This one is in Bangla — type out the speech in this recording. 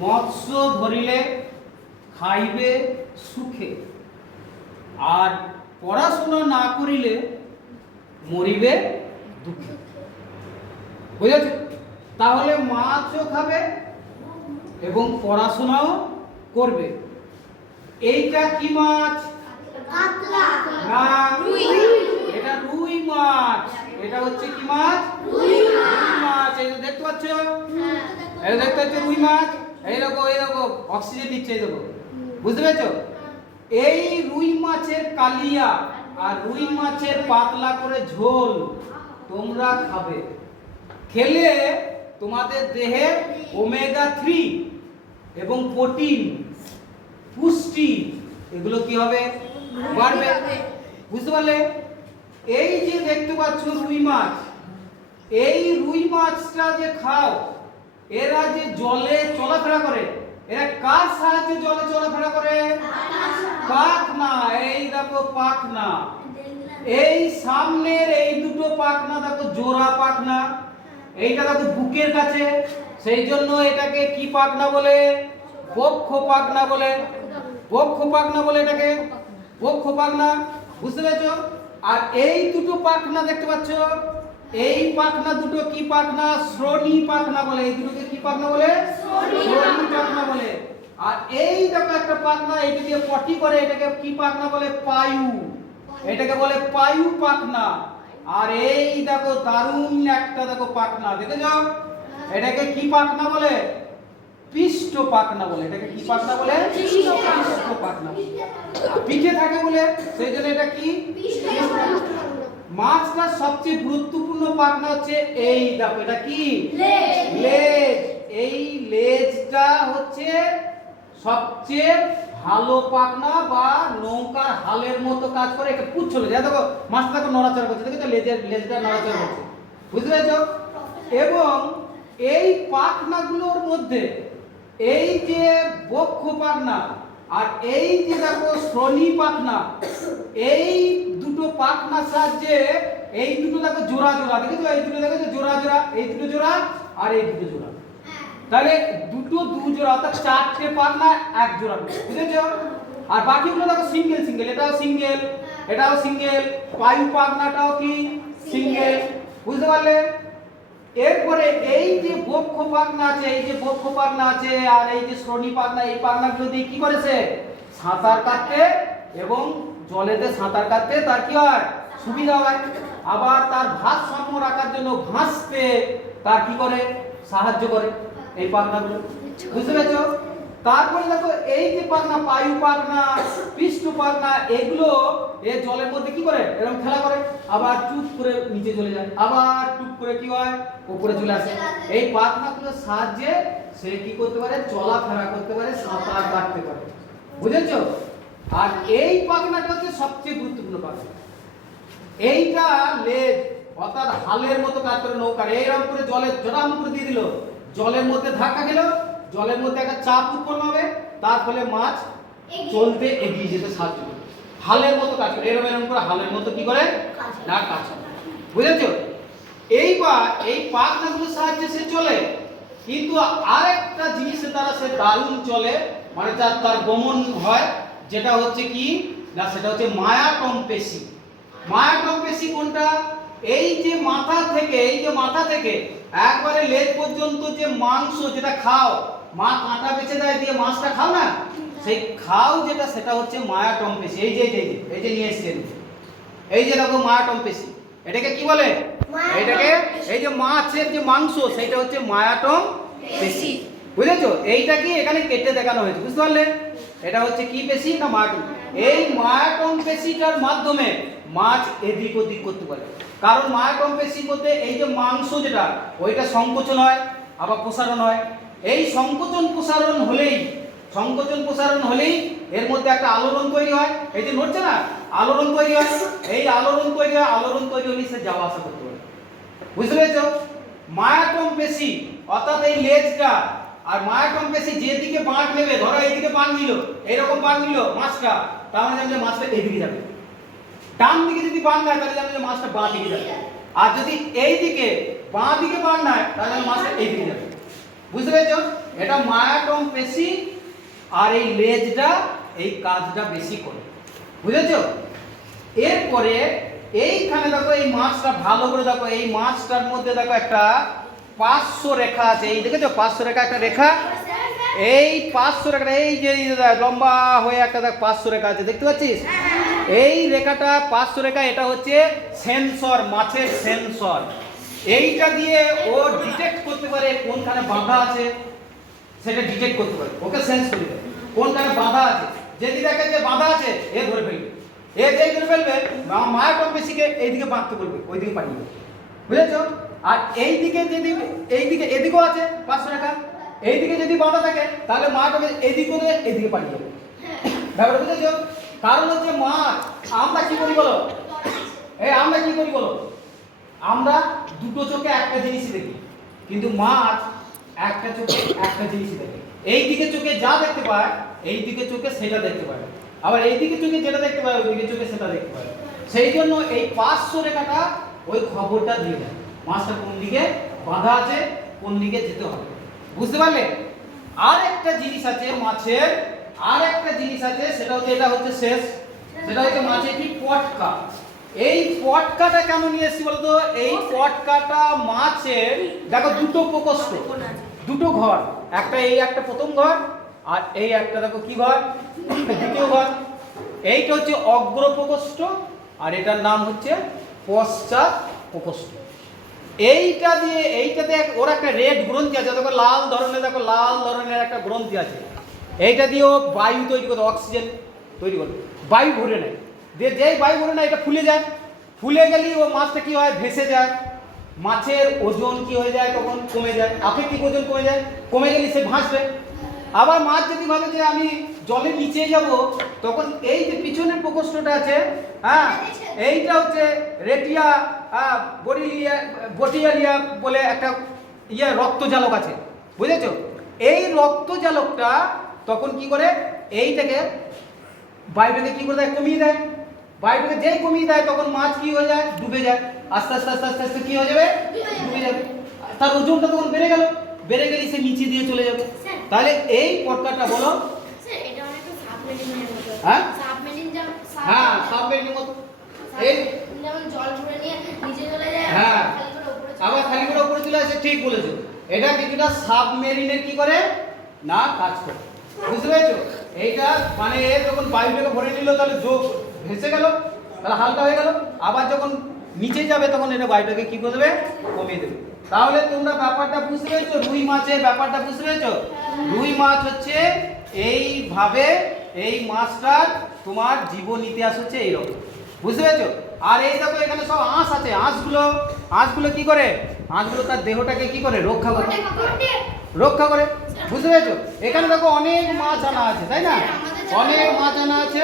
মৎস্য ধরিলে খাইবে সুখে। আর পড়াশোনা না করিলে মরিবে দুঃখে। বুঝেছ? তাহলে মাছও খাবে এবং পড়াশোনাও করবে। এইটা কি মাছ? না এটা রুই মাছ। এটা হচ্ছে কি মাছ? রুই মাছ। এই দেখতে পাচ্ছ? এই যে দেখতে পাচ্ছ রুই মাছ? এই দেখো এই দেখো অক্সিজেন নিচ্ছে, এই দেখো। বুঝতে পেরেছ? এই রুই মাছের কালিয়া আর রুই মাছের পাতলা করে ঝোল তোমরা খাবে। খেলে তোমাদের দেহে ওমেগা থ্রি এবং প্রোটিন পুষ্টি, এগুলো কি হবে? বাড়বে। বুঝতে পারলে? এই যে দেখতে পাচ্ছ রুই মাছ, এই রুই মাছটা যে খাও এরা যে জলে চলাফেরা করে, এরা কার সাহায্যে জলে চলাফেরা করে? পাখ না এই দেখো পাখ না এই সামনের এই দুটো পাখনা দেখো, জোড়া পাখনা। এইটা দেখো বুকের কাছে। সেই জন্য এটাকে কি পাখনা বলে? বক্ষ পাখনা বলে। বক্ষ পাখনা বলে এটাকে। বক্ষ পাখনা। বুঝতে পেরেছ? আর এই দুটো পাখনা দেখতে পাচ্ছ? এই পাখনা দুটো কি পাখনা? শ্রোণী পাখনা বলে। এই দুটোকে কি পাখনা বলে? শ্রোণী পাখনা। বলে। আর এই দেখো একটা পাখনা এইটা দিয়ে পটি করে এটাকে কি পাখনা বলে? পায়ু। এটাকে বলে পায়ু পাখনা। আর এই দেখো দারুণ একটা দেখো পাখনা দেখে যাও। এটাকে কি পাখনা বলে? পিষ্ট পাখনা বলে। এটাকে কি পাখনা বলে? পিষ্ট পাখনা। পিষ্ট পিঠে থাকে বলে সেই জন্য এটা কি? মাছটার সবচেয়ে গুরুত্বপূর্ণ পাখনা হচ্ছে এই দেখো এটা কি? লেজ। এই লেজটা হচ্ছে সবচেয়ে ভালো পাখনা বা নৌকার হালের মতো কাজ করে। এটা পুচ্ছ লেজ দেখো মাছটা দেখো নড়াচড়া করছে। দেখো লেজের লেজটা নড়াচড়া করছে। বুঝতে পেরেছ? এবং এই পাখনাগুলোর মধ্যে এই যে বক্ষ পাখনা আর এই যে দেখো শ্রোণী পাখনা এই দুটো পাখনা সাহায্যে এই দুটো দেখো জোড়া জোড়া দেখেছ? এই দুটো দেখেছ? জোড়া জোড়া এই দুটো জোড়া আর এই দুটো জোড়া। তাহলে দুটো দু জোড়া অর্থাৎ চারটে পাখনা এক জোড়া বুঝেছ? আর বাকিগুলো দেখো সিঙ্গেল সিঙ্গেল এটাও সিঙ্গেল এটাও সিঙ্গেল পায়ু পাখনাটাও কি? সিঙ্গেল বুঝতে পারলে? এরপরে এই যে বক্ষ পাখনা আছে এই যে বক্ষ পাখনা আছে আর এই যে শ্রোণী পাখনা এই পাখনাগুলো দিয়ে কি করেছে? সাঁতার কাটতে এবং জলেতে সাঁতার কাটতে তার কি হয়? সুবিধা হয়। আবার তার ভারসাম্য রাখার জন্য ভাসতে তার কি করে? সাহায্য করে। এই পাখনাগুলো বুঝতে পেরেছ? তারপরে দেখো, এই যে পাখনা পায়ু পাখনা পৃষ্ঠ পাখনা এগুলো এ জলের মধ্যে কি করে? এরকম খেলা করে। আবার চুপ করে নিচে চলে যায়। আবার টুপ করে কি হয়? উপরে চলে আসে। এই পাখনাগুলোর সাহায্যে সে কি করতে পারে? চলাফেরা করতে পারে, সাঁতার কাটতে পারে। বুঝেছ? আর এই পাখনাটা হচ্ছে সবচেয়ে গুরুত্বপূর্ণ পাখনা। এইটা লেজ অর্থাৎ হালের মতো কাজ করে নৌকার এইরকম করে জলে জোরাম করে দিয়ে দিল। জলের মধ্যে ধাক্কা গেল জলের মধ্যে একটা চাপ উৎপন্ন হবে তার ফলে মাছ চলতে এগিয়ে যেতে সাহায্য করে হালের মতো কাজ করে এরকম এরকম করে হালের মতো কি করে? না কাজ করে। বুঝেছ? এইবার এই পাখনাগুলোর সাহায্যে সে চলে। কিন্তু আরেকটা জিনিসে তারা সে দারুণ চলে মানে তার তার গমন হয় যেটা হচ্ছে কি? না সেটা হচ্ছে মায়াটম পেশি মায়াটম পেশি কোনটা? এই যে মাথা থেকে এই যে মাথা থেকে একবারে লেজ পর্যন্ত যে মাংস যেটা খাও মা কাঁটা বেছে দেয় দিয়ে মাছটা খাও না? সেই খাও যেটা সেটা হচ্ছে মায়াটম পেশি এই যে এই যে এই যে, নিয়ে এসছেন। এই যে দেখো মায়াটম পেশি এটাকে কি বলে? এটাকে এই যে মাছের যে মাংস সেটা হচ্ছে মায়াটম পেশি বুঝেছ? এইটা কি এখানে কেটে দেখানো হয়েছে বুঝতে পারলে? এটা হচ্ছে কি পেশি না মায়াটম এই মায়াটম পেশিটার মাধ্যমে মাছ এদিক ওদিক করতে পারে। কারণ মায়াটম পেশির মধ্যে এই যে মাংস যেটা, ওইটা সংকোচন হয়, আবার প্রসারণ হয়। এই সংকোচন প্রসারণ হলেই, সংকোচন প্রসারণ হলেই এর মধ্যে একটা আলোড়ন তৈরি হয়। এই যে নড়ছে না? আলোড়ন তৈরি হয়। এই আলোড়ন তৈরি হয়, আলোড়ন তৈরি হলেই সে যাওয়া আসা করতে পারে। বুঝতে পেরেছ? মায়াটম পেশি, অর্থাৎ এই লেজটা আর মায়াটম পেশি যেদিকে বাঁক নেবে, ধরো এইদিকে বাঁক নিল, এইরকম বাঁক নিল মাছটা জানবে যে মাছটা এইদিকে যাবে। ডান দিকে যদি বাঁক নেয়, তাহলে জানবে যে মাছটা বাঁ দিকে যাবে। আর যদি এই দিকে বাঁ দিকে বাঁক নেয়, তাহলে মাছটা এইদিকে যাবে। বুঝতে পেরেছ? এটা মায়া কম পেশি, আর এই লেজটা, এই কাজটা বেশি করে। বুঝেছ? এরপরে এইখানে দেখো এই মাছটা ভালো করে দেখো, এই মাছটার মধ্যে দেখো একটা পাঁচশো রেখা আছে। এই দেখেছ? পাঁচশো রেখা একটা রেখা। এই পাঁচশো রেখাটা, এই যে লম্বা হয়ে একটা দেখ, পাঁচশো রেখা আছে। দেখতে পাচ্ছিস? এই রেখাটা, পাঁচশো রেখা, এটা হচ্ছে সেন্সর, মাছের সেন্সর। এইটা দিয়ে ও ডিটেক্ট করতে পারে কোনখানে বাঁধা আছে। সেটা ডিটেক্ট করতে পারে। ওকে সেন্স করে কোনখানে বাঁধা আছে? যদি দেখে যে বাঁধা আছে, এ ধরে ফেলবে। এ যেই ধরে ফেলবে মায়ের কম বেশিকে এইদিকে বাঁধতে বলবে, ওইদিকে পাঠিয়ে দেবে। বুঝেছ? আর এইদিকে যদি এই দিকে এদিকেও আছে পাঁচশো টাকা। এই দিকে যদি বাঁধা থাকে, তাহলে মা কবে এইদিকে করে এদিকে পাঠিয়ে দেবে। ব্যাপারটা বুঝেছ কারণ হচ্ছে মাছ আমরা কি করি বলো? এই আমরা কি করি বলো? আমরা দুটো চোখে একটা জিনিসই দেখি, কিন্তু মাছ একটা চোখে একটা জিনিসই দেখে। এই দিকে চোখে যা দেখতে পায় এই দিকে চোখে সেটা দেখতে পায়। আবার এই দিকে চোখে যেটা দেখতে পায় ওই দিকে চোখে সেটা দেখতে পায়। সেই জন্য এই পাঁচশো রেখাটা ওই খবরটা দিয়ে দেয়। মাছটা কোন দিকে বাঁধা আছে, কোন দিকে যেতে হবে। বুঝতে পারলে? আর একটা জিনিস আছে মাছের আর একটা জিনিস আছে, সেটা হচ্ছে এটা হচ্ছে শেষ। সেটা হচ্ছে মাছের কি পটকা। এই পটকাটা কেন নিয়ে এসেছি বলতো? এই পটকাটা মাছের, দেখো দুটো প্রকোষ্ঠ, দুটো ঘর। একটা এই, একটা প্রথম ঘর, আর এই একটা দেখো কি ঘর? দ্বিতীয় ঘর। এইটা হচ্ছে অগ্র প্রকোষ্ঠ আর এটার নাম হচ্ছে পশ্চাৎ প্রকোষ্ঠ এইটা দিয়ে, এইটাতে ওর একটা রেড গ্রন্থি আছে, দেখো লাল ধরনের, দেখো লাল ধরনের একটা গ্রন্থি আছে। এইটা দিয়েও বায়ু তৈরি করে অক্সিজেন তৈরি করে বায়ু ভরে নেয়। দিয়ে যেই বায়ু ভরে নেয়, এটা ফুলে যায়। ফুলে গেলেই ও মাছটা কী হয়? ভেসে যায়। মাছের ওজন কি হয়ে যায়? তখন কমে যায়। আপেক্ষিক ওজন কমে যায়। কমে গেলে সে ভাসবে। আবার মাছ যদি ভাবে যে আমি জলে নিচে যাব তখন এই যে পিছনের প্রকোষ্ঠটা আছে হ্যাঁ এইটা হচ্ছে রেটিয়া আহ, বরিলিয়া বটিয়ালিয়া বলে একটা ইয়ে রক্তজালক আছে বুঝেছ? এই রক্তজালকটা তখন কি করে? এইটাকে বায়ুটাকে কি করে দেয়? কমিয়ে দেয়। বায়ুটাকে যেই কমিয়ে দেয় তখন মাছ কি হয়ে যায়? ডুবে যায়। আস্তে আস্তে আস্তে আস্তে আস্তে কি হয়ে যাবে? ডুবে যাবে। তার ওজনটা তখন বেড়ে গেল। বেড়ে গেলে সে নিচে দিয়ে চলে যাবে। তাহলে এই পটকাটা বলো হ্যাঁ? হ্যাঁ সাবমেরিনের মতো। এই জল ভরে নিয়ে নিচে চলে যায় হ্যাঁ। উপরে চলে আবার যায়। খালি করে উপরে চলে আসে ঠিক বলেছ। এটা কিছুটা সাবমেরিনের কি করে? না কাজ করে। বুঝতে পেরেছ? এইটা মানে যখন বায়ুটাকে ভরে নিল তাহলে ভেসে গেল তাহলে হালকা হয়ে গেল। আবার যখন নিচে যাবে তখন এটা বায়ুটাকে কি করে দেবে? কমিয়ে দেবে। তাহলে তোমরা ব্যাপারটা বুঝতে পেরেছ? রুই মাছের ব্যাপারটা বুঝতে পেরেছ? রুই মাছ হচ্ছে এইভাবে এই মাছটার তোমার জীবন ইতিহাস হচ্ছে এইরকম। বুঝতে পেরেছ? আর এই দেখো এখানে সব আঁশ আছে। আঁশগুলো আঁশগুলো কি করে? আঁশগুলো তার দেহটাকে কি করে? রক্ষা করে। রক্ষা করে। বুঝতে পেরেছ? এখানে দেখো অনেক মাছ আনা আছে তাই না? অনেক মাছ আনা আছে।